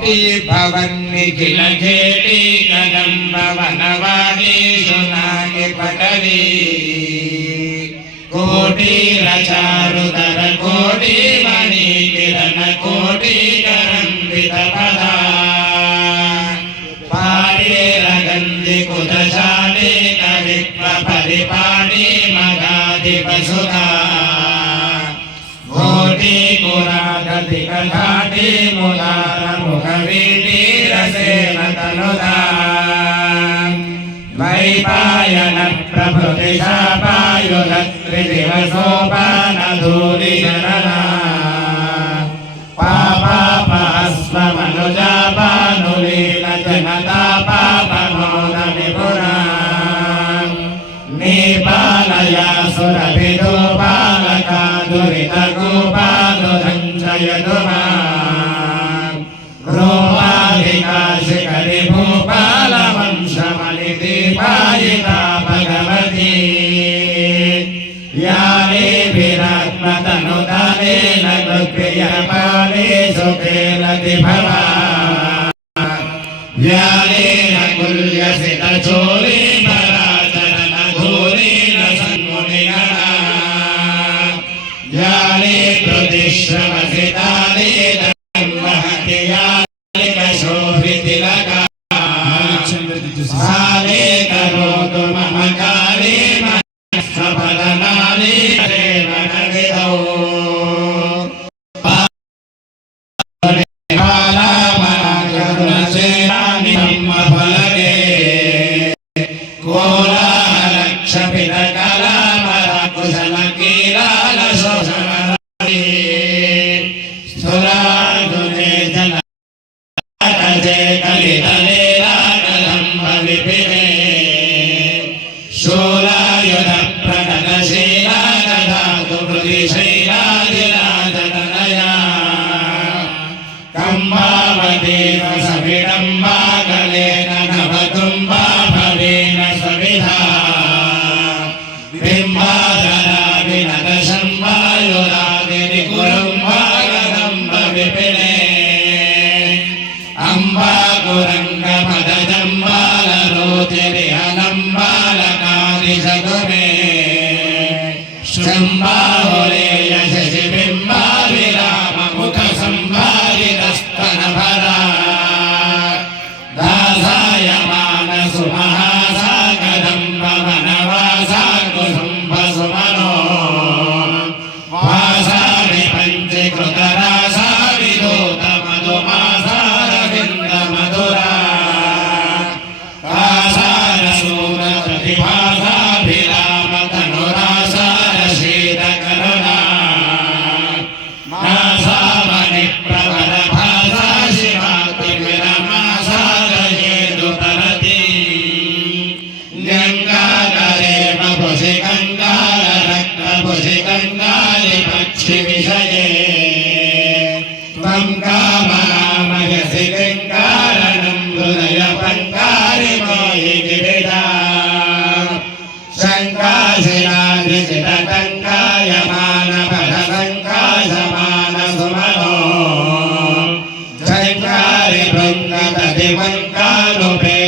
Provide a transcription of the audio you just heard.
भेटी भवन्निखिल घेटी कदम्बवनवादीषु नानि पटवी कोटीरचारुदर कोटीमणिकिरण कोटीकरम्बितपदा पारेरगन्धि कुदशाले कवित्वपरिपाणी मगाधिपसुधा कोटीकुरागतिकघाटी मुन वीटीरसेवतनुदा द्वैपायन प्रभृतिशापायुधत्रिदिवसोपानधूलिजनना पापापहस्वमनुजापानुलीन जनता पापमोदविपुरा नीपालया सुरभिद रूपाधिकाशिकलिभूपालवंशमलिदीपायिता भगवती या देवीरात्मतनुदानेन गुप्रियपाले सुखेलति भवा व्यालेन कुल्यसितचोर One. शृङ्गारि पक्षिविषये त्वं कामरामयसि कृङ्कारणं हृदय पङ्कारि मोहि विविधा शङ्काशिरादिशितकङ्काय मानपदसङ्काशमानसुमनो शङ्कारि भृङ्गतधिवङ्कानुपे